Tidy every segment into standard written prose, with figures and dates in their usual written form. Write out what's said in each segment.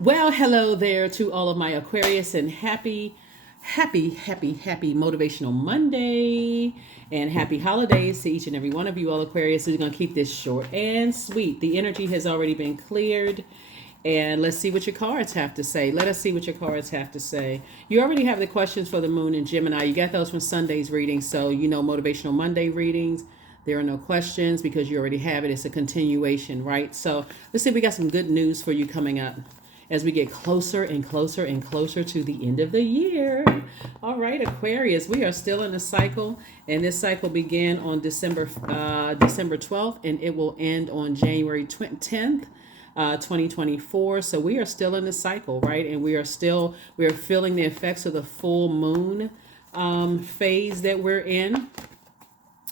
Well, hello there to all of my Aquarius and happy motivational Monday and happy holidays to each and every one of you all Aquarius. We're going to keep this short and sweet. The energy has already been cleared. And let's see what your cards have to say. Let us see what your cards have to say. You already have the questions for the moon and Gemini. You got those from Sunday's reading. So, Motivational Monday readings. There are no questions because you already have it. It's a continuation, right? So let's see if we got some good news for you coming up as we get closer and closer and closer to the end of the year. All right, Aquarius, we are still in a cycle, and this cycle began on December 12th, and it will end on January 10th. 2024. So we are still in the cycle, right? And we are feeling the effects of the full moon phase that we're in.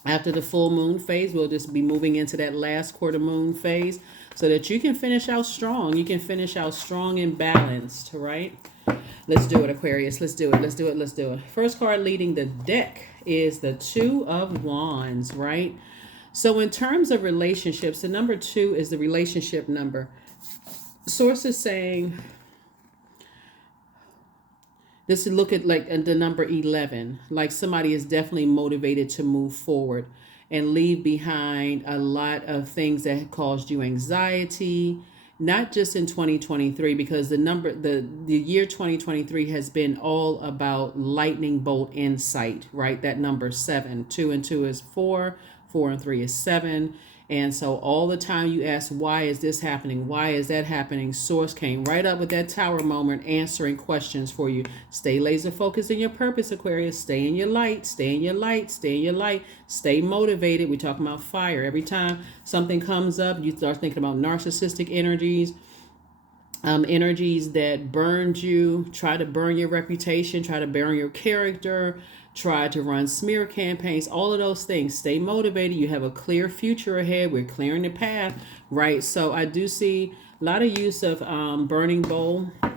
After the full moon phase, we'll just be moving into that last quarter moon phase so that you can finish out strong. You can finish out strong and balanced, right? Let's do it, Aquarius. Let's do it. First card leading the deck is the Two of Wands, right? So in terms of relationships, the number 2 is the relationship number. Source is saying, this is look at like the number 11, like somebody is definitely motivated to move forward and leave behind a lot of things that caused you anxiety, not just in 2023, because the year 2023 has been all about lightning bolt insight, right? That number 7, 2 and 2 is 4, 4 and 3 is 7. And so all the time you ask, why is this happening? Why is that happening? Source came right up with that tower moment, answering questions for you. Stay laser focused in your purpose, Aquarius. Stay in your light, stay in your light, stay in your light. Stay motivated. We're talking about fire. Every time something comes up, you start thinking about narcissistic energies, energies that burned you, try to burn your reputation, try to burn your character, try to run smear campaigns, all of those things. Stay motivated. You have a clear future ahead. We're clearing the path, right? So I do see a lot of use of burning bowl, a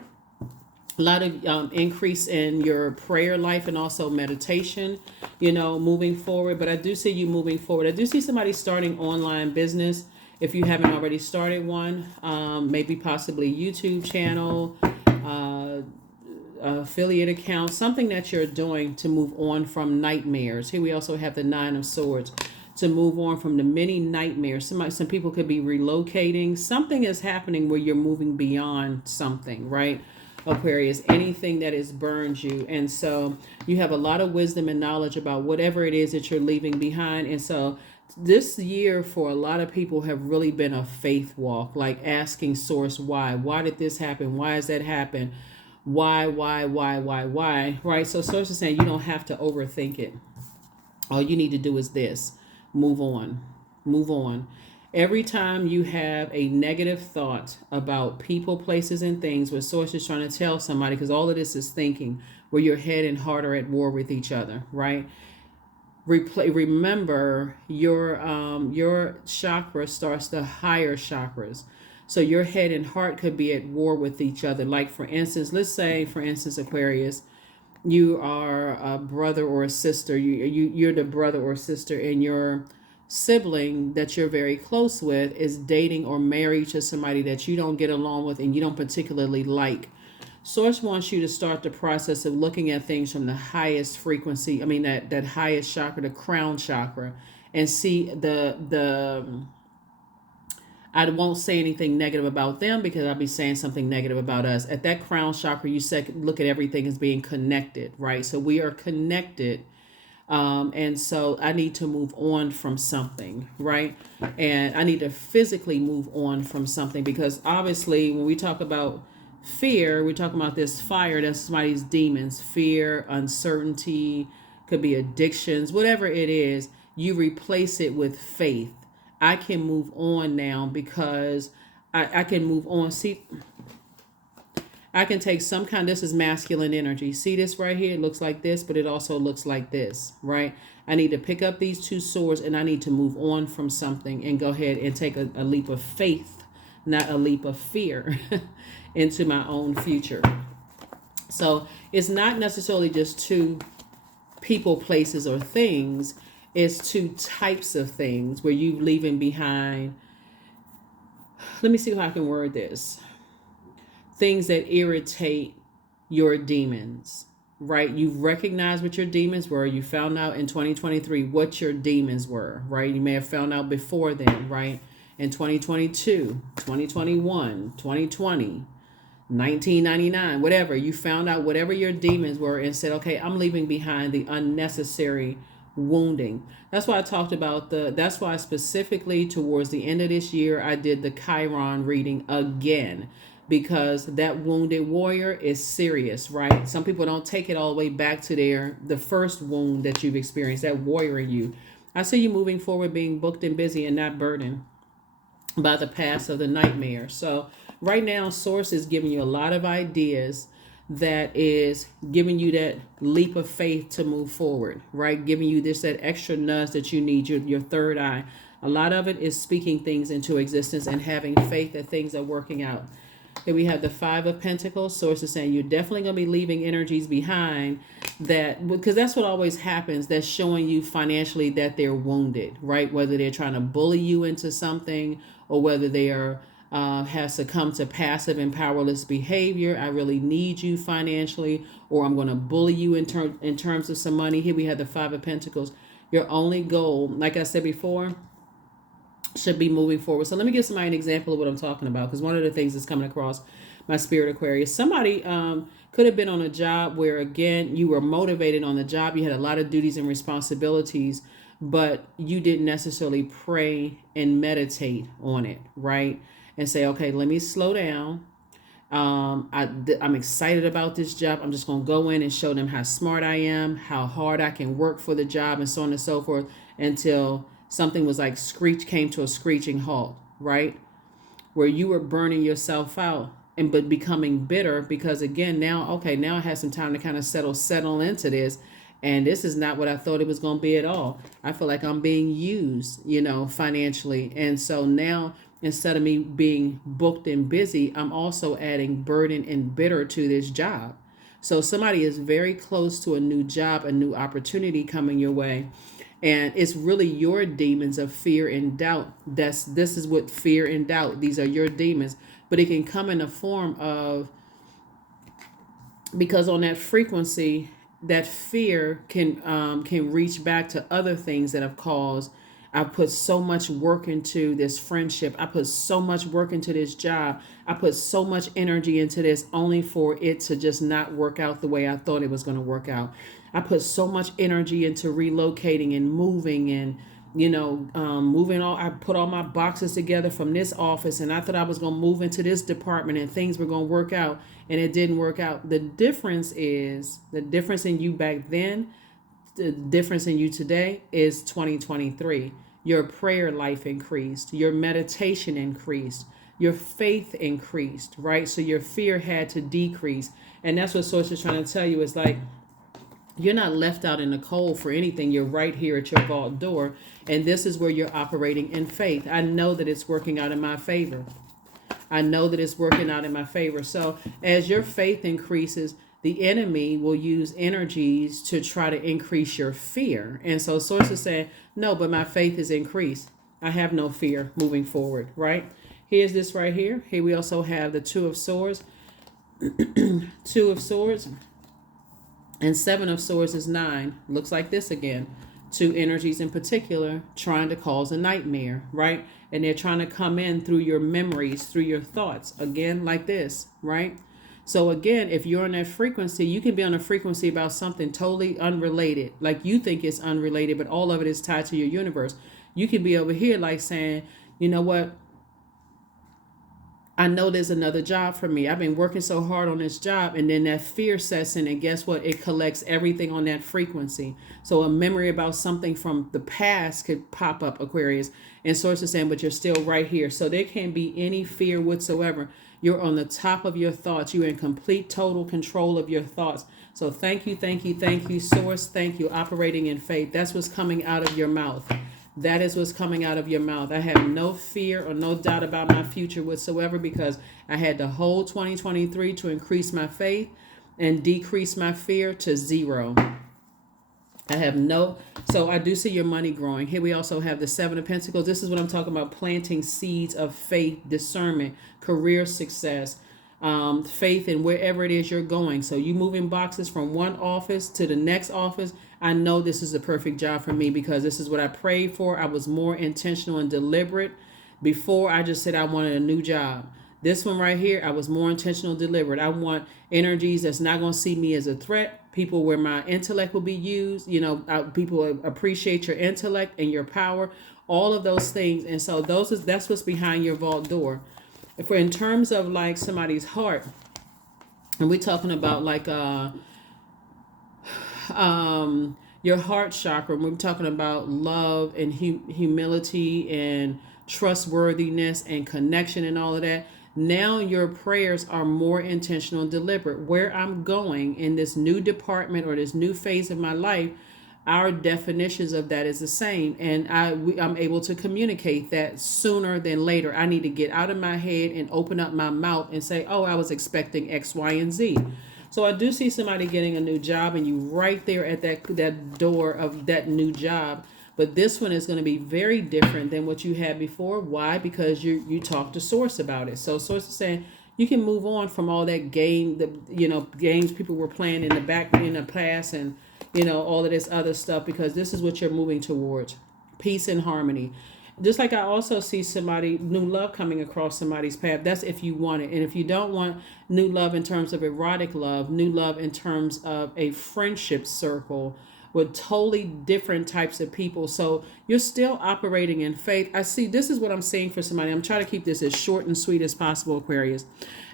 lot of increase in your prayer life and also meditation, moving forward. But I do see you moving forward. I do see somebody starting online business. If you haven't already started one, maybe possibly YouTube channel, affiliate account, something that you're doing to move on from nightmares. Here we also have the 9 of Swords, to move on from the many nightmares. Some people could be relocating. Something is happening where you're moving beyond something, right? Aquarius, anything that has burned you. And so you have a lot of wisdom and knowledge about whatever it is that you're leaving behind. And so this year for a lot of people have really been a faith walk, like asking source, why did this happen? Why has that happened? Why, right? So source is saying you don't have to overthink it. All you need to do is this: move on. Every time you have a negative thought about people, places, and things, what source is trying to tell somebody, because all of this is thinking, where your head and heart are at war with each other, right? Remember, your chakra starts the higher chakras. So your head and heart could be at war with each other. Like, for instance, let's say, for instance, Aquarius, you are a brother or a sister. You're the brother or sister, and your sibling that you're very close with is dating or married to somebody that you don't get along with and you don't particularly like. Source wants you to start the process of looking at things from the highest frequency. I mean, that highest chakra, the crown chakra, and see I won't say anything negative about them because I'll be saying something negative about us. At that crown chakra, you look at everything as being connected, right? So we are connected. And so I need to move on from something, right? And I need to physically move on from something, because obviously when we talk about fear, we're talking about this fire, that's somebody's demons, fear, uncertainty, could be addictions, whatever it is, you replace it with faith. I can move on now because I can move on. See, I can take this is masculine energy. See this right here? It looks like this, but it also looks like this, right? I need to pick up these two swords and I need to move on from something and go ahead and take a leap of faith, not a leap of fear, into my own future. So it's not necessarily just two people, places, or things. It's two types of things where you leaving behind. Let me see how I can word this. things that irritate your demons, right? You've recognized what your demons were. You found out in 2023 what your demons were, right? You may have found out before then, right? In 2022, 2021, 2020, 1999, whatever, you found out whatever your demons were and said, okay, I'm leaving behind the unnecessary wounding. That's why I talked about that's why specifically towards the end of this year, I did the Chiron reading again, because that wounded warrior is serious, right? Some people don't take it all the way back to the first wound that you've experienced, that warrior in you. I see you moving forward, being booked and busy and not burdened by the past of the nightmare. So right now, Source is giving you a lot of ideas that is giving you that leap of faith to move forward, right? Giving you that extra nudge that you need, your third eye. A lot of it is speaking things into existence and having faith that things are working out. Here we have the Five of Pentacles. Source is saying you're definitely going to be leaving energies behind that, because that's what always happens. That's showing you financially that they're wounded, right? Whether they're trying to bully you into something, or whether they are has succumbed to passive and powerless behavior. I really need you financially, or I'm going to bully you in terms of some money. Here we have the Five of Pentacles. Your only goal, like I said before, should be moving forward. So let me give somebody an example of what I'm talking about, because one of the things that's coming across my spirit, Aquarius, somebody could have been on a job where, again, you were motivated on the job. You had a lot of duties and responsibilities, but you didn't necessarily pray and meditate on it, right? And say, okay, let me slow down. I'm excited about this job. I'm just going to go in and show them how smart I am, how hard I can work for the job, and so on and so forth, until something was like came to a screeching halt, right? Where you were burning yourself out but becoming bitter because, again, now I have some time to kind of settle into this. And this is not what I thought it was going to be at all. I feel like I'm being used, financially. And so now, instead of me being booked and busy, I'm also adding burden and bitter to this job. So somebody is very close to a new job, a new opportunity coming your way. And it's really your demons of fear and doubt. This is what fear and doubt. These are your demons. But it can come in the form of, because on that frequency, that fear can reach back to other things that have caused. I put so much work into this friendship. I put so much work into this job. I put so much energy into this, only for it to just not work out the way I thought it was going to work out. I put so much energy into relocating and moving and, moving I put all my boxes together from this office, and I thought I was going to move into this department and things were going to work out, and it didn't work out. The difference in you back then, the difference in you today is 2023. Your prayer life increased, your meditation increased, your faith increased, right? So your fear had to decrease. And that's what Source is trying to tell you, is like, you're not left out in the cold for anything. You're right here at your vault door. And this is where you're operating in faith. I know that it's working out in my favor. So as your faith increases, the enemy will use energies to try to increase your fear. And so Source is saying, no, but my faith is increased. I have no fear moving forward, right? Here's this right here. Here we also have the Two of Swords. Two of Swords. And Seven of Swords is 9. Looks like this again. Two energies in particular trying to cause a nightmare, right? And they're trying to come in through your memories, through your thoughts. Again, like this, right? So again, if you're on that frequency, you can be on a frequency about something totally unrelated. Like you think it's unrelated, but all of it is tied to your universe. You can be over here like saying, you know what? I know there's another job for me. I've been working so hard on this job, and then that fear sets in, and guess what? It collects everything on that frequency. So a memory about something from the past could pop up, Aquarius, and Source is saying, but you're still right here. So there can't be any fear whatsoever. You're on the top of your thoughts. You're in complete, total control of your thoughts. So thank you, Source. Thank you, operating in faith. That's what's coming out of your mouth. That is what's coming out of your mouth. I have no fear or no doubt about my future whatsoever, because I had the whole 2023 to increase my faith and decrease my fear to 0. So I do see your money growing. Here we also have the Seven of Pentacles. This is what I'm talking about, planting seeds of faith, discernment, career success, faith in wherever it is you're going. So you moving boxes from one office to the next office. I know this is the perfect job for me because this is what I prayed for. I was more intentional and deliberate. Before, I just said I wanted a new job. This one right here, I was more intentional, deliberate. I want energies that's not going to see me as a threat. People where my intellect will be used. People appreciate your intellect and your power. All of those things, and so that's what's behind your vault door. For in terms of like somebody's heart, and we're talking about like your heart chakra. We're talking about love and humility and trustworthiness and connection and all of that. Now your prayers are more intentional and deliberate. Where I'm going in this new department or this new phase of my life, our definitions of that is the same, and I'm able to communicate that sooner than later. I need to get out of my head and open up my mouth and say, oh, I was expecting X, Y, and Z. So I do see somebody getting a new job, and you right there at that door of that new job. But this one is going to be very different than what you had before. Why? Because you talk to Source about it. So Source is saying you can move on from all that games people were playing in the past, and all of this other stuff, because this is what you're moving towards: peace and harmony. Just like I also see somebody, new love coming across somebody's path. That's if you want it. And if you don't want new love in terms of erotic love, new love in terms of a friendship circle with totally different types of people. So you're still operating in faith. I see, this is what I'm saying for somebody. I'm trying to keep this as short and sweet as possible, Aquarius.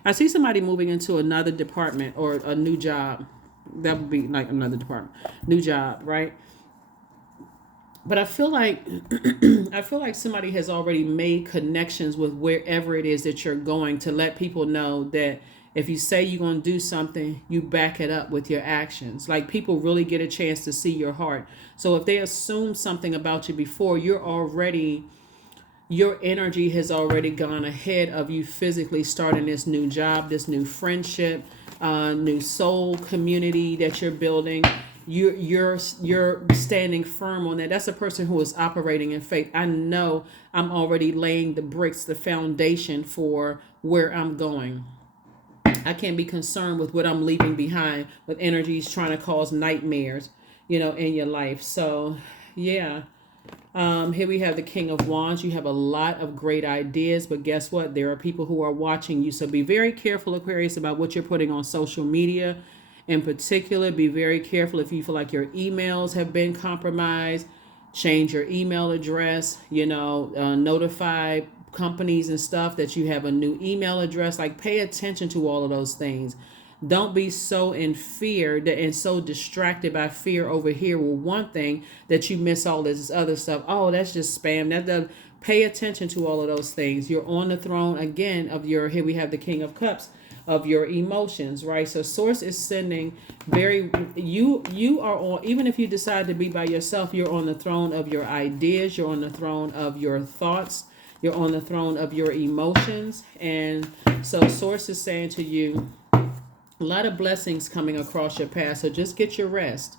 I see somebody moving into another department or a new job. That would be like another department, new job, right? But I feel like somebody has already made connections with wherever it is that you're going, to let people know that if you say you're going to do something, you back it up with your actions. Like, people really get a chance to see your heart. So if they assume something about you before, your energy has already gone ahead of you physically starting this new job, this new friendship, new soul community that you're building. You're standing firm on that. That's a person who is operating in faith. I know I'm already laying the bricks, the foundation for where I'm going. I can't be concerned with what I'm leaving behind with energies trying to cause nightmares, in your life. So, yeah. Here we have the King of Wands. You have a lot of great ideas, but guess what? There are people who are watching you. So be very careful, Aquarius, about what you're putting on social media. In particular, be very careful if you feel like your emails have been compromised. Change your email address, notify companies and stuff that you have a new email address. Like, pay attention to all of those things. Don't be so in fear and so distracted by fear over here with one thing that you miss all this other stuff. Oh, that's just spam. That does. Pay attention to all of those things. You're on the throne again of here we have the King of Cups, of your emotions, right? So Source is sending you are on, even if you decide to be by yourself, you're on the throne of your ideas, you're on the throne of your thoughts, you're on the throne of your emotions. And so Source is saying to you, a lot of blessings coming across your path. So just get your rest.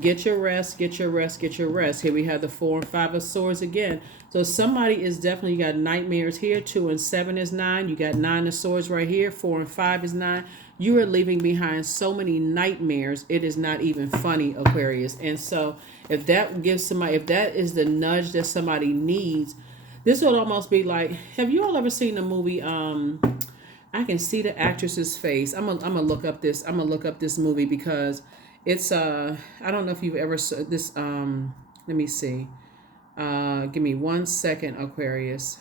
Get your rest, get your rest, get your rest. Here we have the 4 and 5 of Swords again. So somebody is definitely, you got nightmares here. 2 and 7 is 9. You got 9 of Swords right here. 4 and 5 is 9. You are leaving behind so many nightmares. It is not even funny, Aquarius. And so if that is the nudge that somebody needs, this would almost be like, have you all ever seen the movie, I can see the actress's face. I'm gonna look up this. I'm gonna look up this movie because it's I don't know if you've ever saw this. Let me see. Give me 1 second, Aquarius.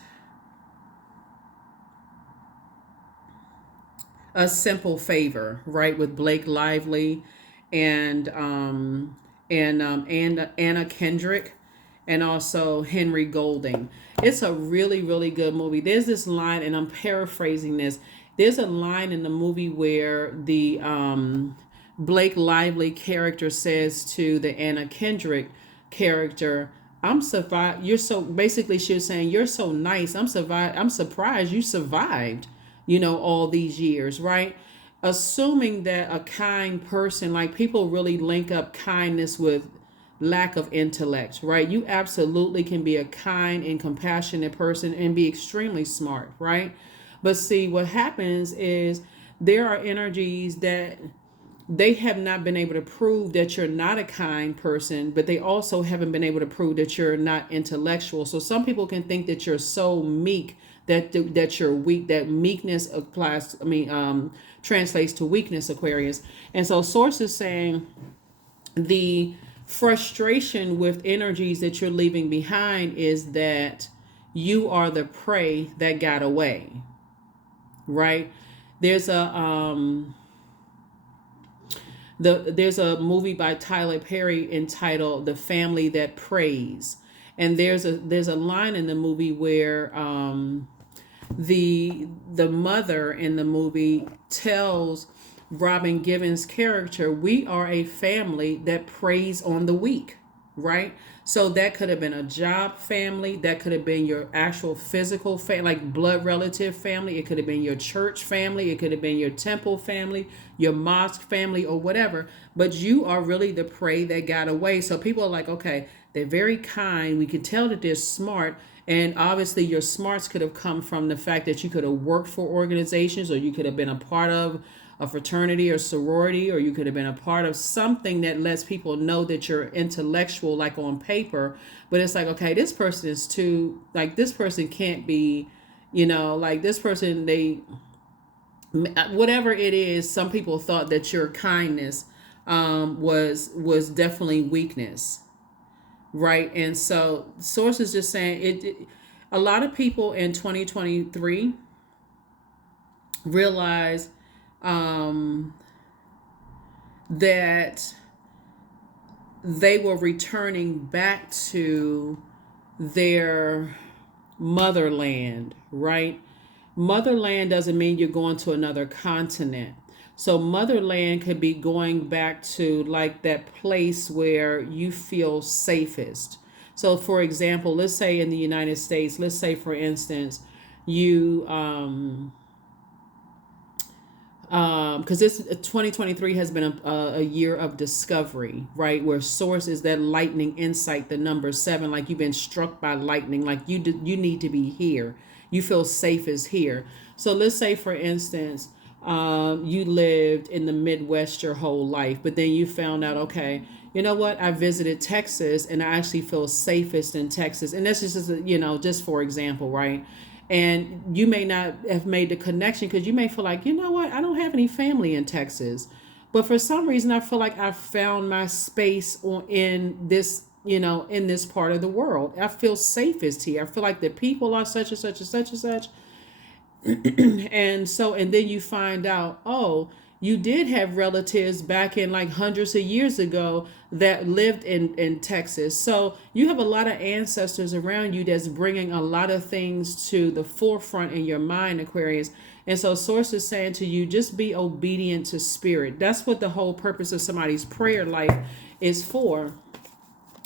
A Simple Favor, right, with Blake Lively and Anna Kendrick, and also Henry Golding. It's a really, really good movie. There's this line, and I'm paraphrasing this. There's a line in the movie where the Blake Lively character says to the Anna Kendrick character, I'm survived. You're so, basically she was saying, you're so nice. I'm surprised you survived, all these years, right? Assuming that a kind person, like, people really link up kindness with lack of intellect, right? You absolutely can be a kind and compassionate person and be extremely smart, right? But see, what happens is there are energies that they have not been able to prove that you're not a kind person, but they also haven't been able to prove that you're not intellectual. So some people can think that you're so meek that you're weak. That meekness applies. Translates to weakness, Aquarius. And so Source is saying the frustration with energies that you're leaving behind is that you are the prey that got away, right? There's there's a movie by Tyler Perry entitled "The Family That Prays," and there's a line in the movie where the mother in the movie tells Robin Givens' character, "We are a family that preys on the weak," right? So that could have been a job family, that could have been your actual physical family, like blood relative family. It could have been your church family, it could have been your temple family, your mosque family, or whatever. But you are really the prey that got away. So people are like, okay, they're very kind. We can tell that they're smart. And obviously, your smarts could have come from the fact that you could have worked for organizations, or you could have been a part of a fraternity or sorority, or you could have been a part of something that lets people know that you're intellectual, like on paper. But it's like, okay, this person is too, like, this person can't be, like this person, whatever it is, some people thought that your kindness was definitely weakness, right? And so Source is just saying a lot of people in 2023 realize that they were returning back to their motherland, right? Motherland doesn't mean you're going to another continent. So motherland could be going back to like that place where you feel safest. So for example, let's say in the United States, let's say for instance, you because this 2023 has been a year of discovery, right? Where Source is that lightning insight, the number 7, like you've been struck by lightning, like you need to be here. You feel safe is here. So let's say, for instance, you lived in the Midwest your whole life, but then you found out, okay, you know what? I visited Texas and I actually feel safest in Texas. And this is just, just for example, right? And you may not have made the connection because you may feel like, you know what, I don't have any family in Texas. But for some reason, I feel like I found my space in this, in this part of the world. I feel safest here. I feel like the people are such and such and such and such. And then you find out, oh, you did have relatives back in like hundreds of years ago that lived in Texas. So you have a lot of ancestors around you that's bringing a lot of things to the forefront in your mind, Aquarius. And so Source is saying to you, just be obedient to spirit. That's what the whole purpose of somebody's prayer life is for.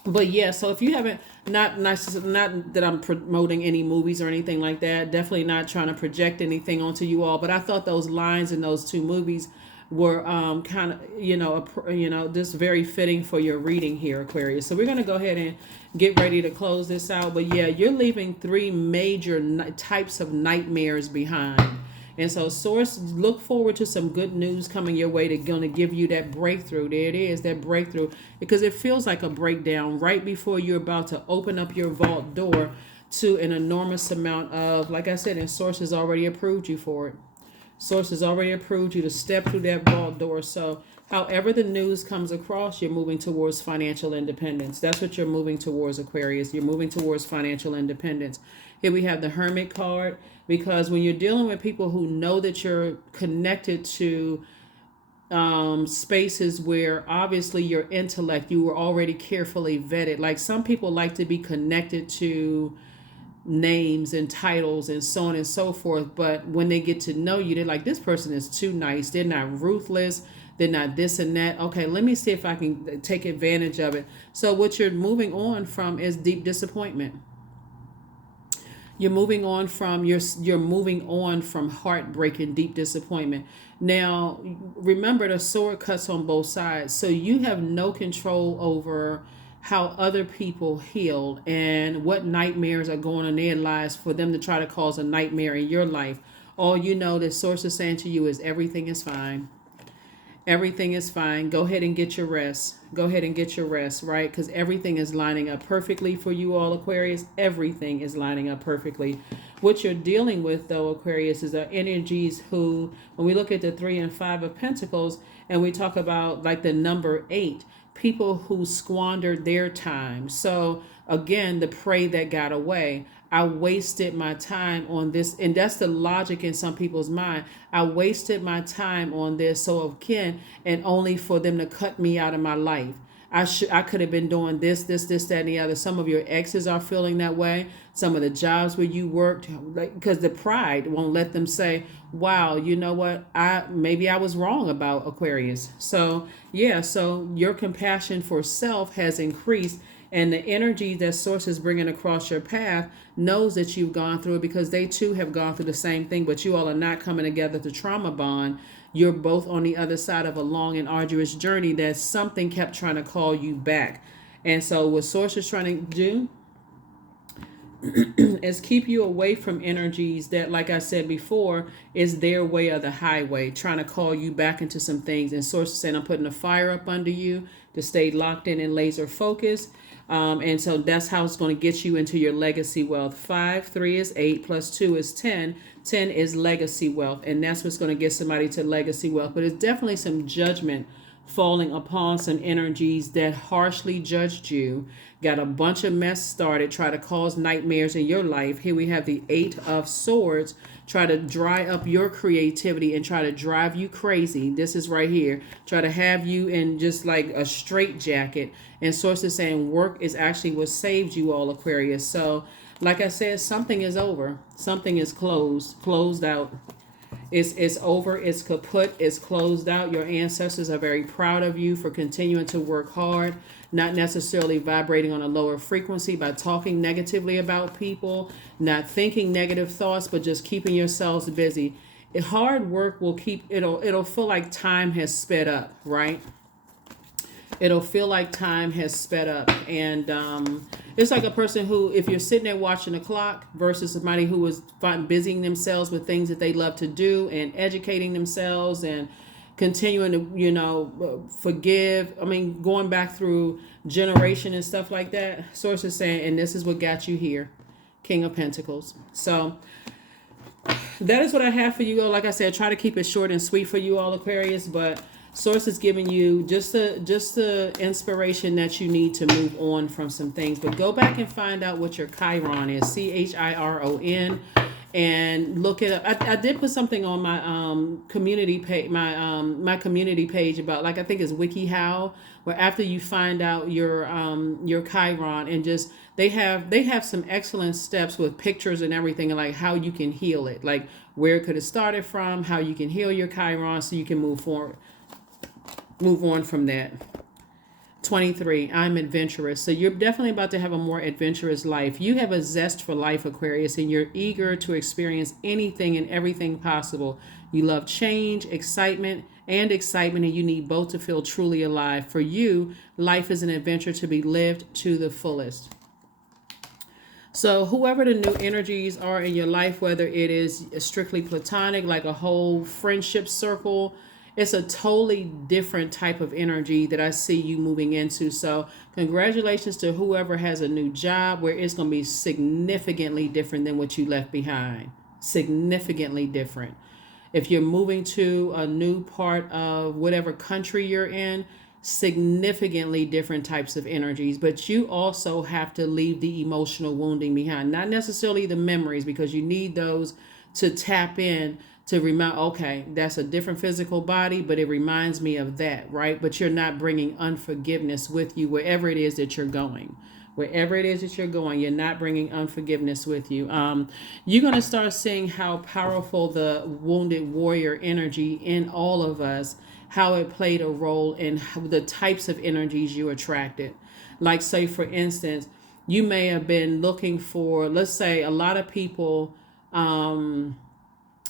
But yeah, so if you haven't, not that I'm promoting any movies or anything like that, definitely not trying to project anything onto you all, but I thought those lines in those two movies were kind of just very fitting for your reading here, Aquarius. So we're going to go ahead and get ready to close this out. But yeah, you're leaving 3 major types of nightmares behind. And so Source, look forward to some good news coming your way. They're going to give you that breakthrough. There it is, that breakthrough. Because it feels like a breakdown right before you're about to open up your vault door to an enormous amount of, like I said, and Source has already approved you for it. Source has already approved you to step through that vault door. So however the news comes across, you're moving towards financial independence. That's what you're moving towards, Aquarius. You're moving towards financial independence. Here we have the Hermit card, because when you're dealing with people who know that you're connected to spaces where obviously your intellect, you were already carefully vetted. Like some people like to be connected to names and titles and so on and so forth, but when they get to know you, they're like, this person is too nice, they're not ruthless, they're not this and that. Okay, let me see if I can take advantage of it. So what you're moving on from is deep disappointment. You're moving on from heartbreak and deep disappointment. Now remember, the sword cuts on both sides, so you have no control over how other people heal and what nightmares are going on in their lives for them to try to cause a nightmare in your life. All you know that source is saying to you is everything is fine. Everything is fine. Go ahead and get your rest. Go ahead and get your rest, right? Because everything is lining up perfectly for you all, Aquarius. Everything is lining up perfectly. What you're dealing with, though, Aquarius, is our energies who, when we look at the 3 and 5 of Pentacles, and we talk about like the number 8, people who squandered their time. So again, the prey that got away. I wasted my time on this, and that's the logic in some people's mind. I wasted my time on this, so again, and only for them to cut me out of my life. I could have been doing this, that, and the other. Some of your exes are feeling that way. Some of the jobs where you worked, because the pride won't let them say, "Wow, you know what? Maybe I was wrong about Aquarius." So yeah, so your compassion for self has increased, and the energy that source is bringing across your path knows that you've gone through it, because they too have gone through the same thing, but you all are not coming together to trauma bond. You're both on the other side of a long and arduous journey that something kept trying to call you back. And so what source is trying to do is keep you away from energies that, like I said before, is their way or the highway, trying to call you back into some things. And source is saying, I'm putting a fire up under you to stay locked in and laser focused. And so that's how it's going to get you into your legacy wealth. 5, 3 is 8, plus 2 is 10. 10 is legacy wealth. And that's what's going to get somebody to legacy wealth. But it's definitely some judgment falling upon some energies that harshly judged you, got a bunch of mess started, try to cause nightmares in your life. Here we have the 8 of Swords, try to dry up your creativity and try to drive you crazy. This is right here. Try to have you in just like a straitjacket. And source is saying work is actually what saved you all, Aquarius. So like I said, something is over. Something is closed out. It's over, it's kaput, it's closed out. Your ancestors are very proud of you for continuing to work hard, not necessarily vibrating on a lower frequency by talking negatively about people, not thinking negative thoughts, but just keeping yourselves busy. Hard work will keep, it'll feel like time has sped up, right? It'll feel like time has sped up. And it's like a person who, if you're sitting there watching the clock versus somebody who is busying themselves with things that they love to do and educating themselves and continuing to, forgive. I mean, going back through generation and stuff like that. Source is saying, and this is what got you here. King of Pentacles. So that is what I have for you all. Like I said, try to keep it short and sweet for you all, Aquarius, but source is giving you just the inspiration that you need to move on from some things. But go back and find out what your Chiron is, CHIRON, and look it up. I did put something on my community page, my community page about, like, I think it's WikiHow, where after you find out your Chiron, and just they have some excellent steps with pictures and everything, and like how you can heal it, like where it could have started from, how you can heal your Chiron so you can move on from that. 23, I'm adventurous. So you're definitely about to have a more adventurous life. You have a zest for life, Aquarius, and you're eager to experience anything and everything possible. You love change, excitement, and you need both to feel truly alive. For you, life is an adventure to be lived to the fullest. So whoever the new energies are in your life, whether it is strictly platonic, like a whole friendship circle, it's a totally different type of energy that I see you moving into. So congratulations to whoever has a new job where it's going to be significantly different than what you left behind. Significantly different. If you're moving to a new part of whatever country you're in, significantly different types of energies. But you also have to leave the emotional wounding behind. Not necessarily the memories, because you need those to tap in to remind, okay, that's a different physical body, but it reminds me of that, right? But you're not bringing unforgiveness with you wherever it is that you're going. Wherever it is that you're going, you're not bringing unforgiveness with you. You're going to start seeing how powerful the wounded warrior energy in all of us, how it played a role in the types of energies you attracted. Like, say, for instance, you may have been looking for, let's say, a lot of people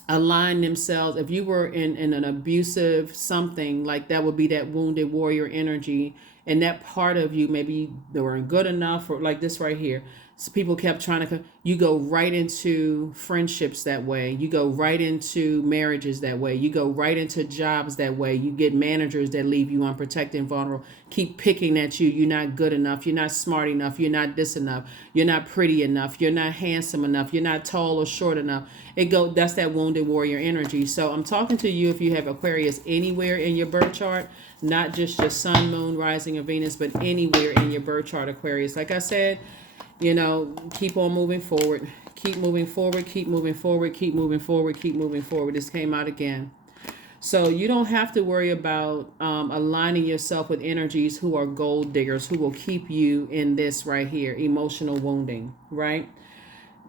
align themselves. If you were in an abusive something, like that would be that wounded warrior energy, and that part of you, maybe they weren't good enough, or like this right here, So people kept trying to, you go right into friendships that way. You go right into marriages that way. You go right into jobs that way. You get managers that leave you unprotected and vulnerable. Keep picking at you. You're not good enough. You're not smart enough. You're not this enough. You're not pretty enough. You're not handsome enough. You're not tall or short enough. That's that wounded warrior energy. So I'm talking to you if you have Aquarius anywhere in your birth chart, not just your sun, moon, rising, or Venus, but anywhere in your birth chart, Aquarius. Like I said, keep on moving forward. Keep moving forward. Keep moving forward. Keep moving forward. Keep moving forward. This came out again. So you don't have to worry about aligning yourself with energies who are gold diggers, who will keep you in this right here, emotional wounding, right?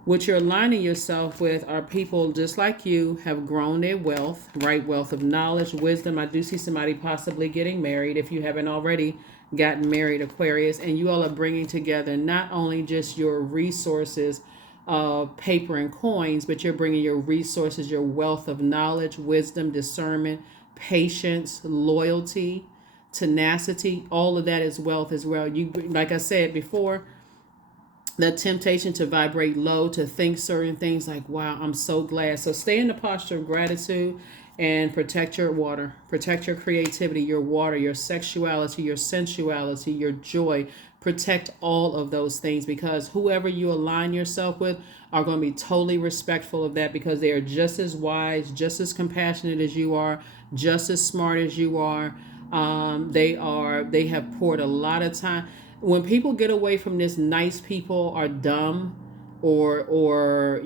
What you're aligning yourself with are people just like you, have grown their wealth, right? Wealth of knowledge, wisdom. I do see somebody possibly getting married if you haven't already gotten married, Aquarius. And you all are bringing together not only just your resources of paper and coins, but you're bringing your resources, your wealth of knowledge, wisdom, discernment, patience, loyalty, tenacity. All of that is wealth as well. You, like I said before, the temptation to vibrate low, to think certain things like, wow, I'm so glad. So stay in the posture of gratitude and protect your water, protect your creativity, your water, your sexuality, your sensuality, your joy. Protect all of those things, because whoever you align yourself with are going to be totally respectful of that, because they are just as wise, just as compassionate as you are, just as smart as you are. They have poured a lot of time. When people get away from this, nice people are dumb, or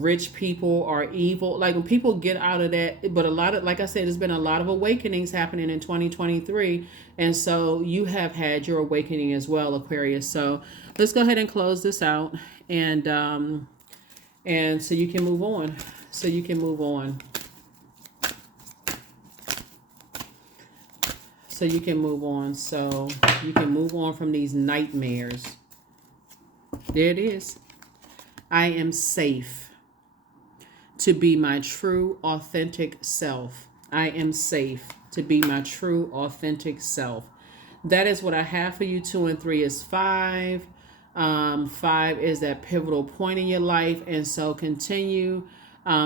rich people are evil. Like when people get out of that, but a lot of, like I said, there's been a lot of awakenings happening in 2023, and so you have had your awakening as well, Aquarius. So let's go ahead and close this out, and so you can move on. So you can move on. So you can move on. So you can move on from these nightmares. There it is. I am safe to be my true, authentic self. I am safe to be my true, authentic self. That is what I have for you. 2 and 3 is 5. 5 is that pivotal point in your life. And so continue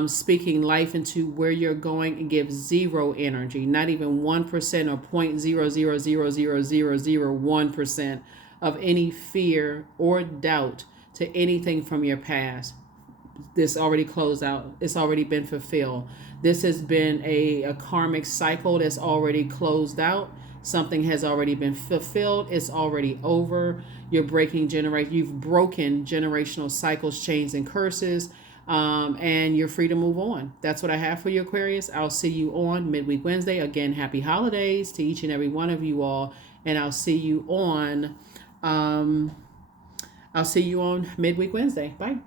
speaking life into where you're going, and give zero energy, not even 1% or 0.0000001% of any fear or doubt to anything from your past. This already closed out. It's already been fulfilled. This has been a karmic cycle that's already closed out. Something has already been fulfilled. It's already over. You've broken generational cycles, chains, and curses. And you're free to move on. That's what I have for you, Aquarius. I'll see you on Midweek Wednesday. Again, happy holidays to each and every one of you all. And I'll see you on Midweek Wednesday. Bye.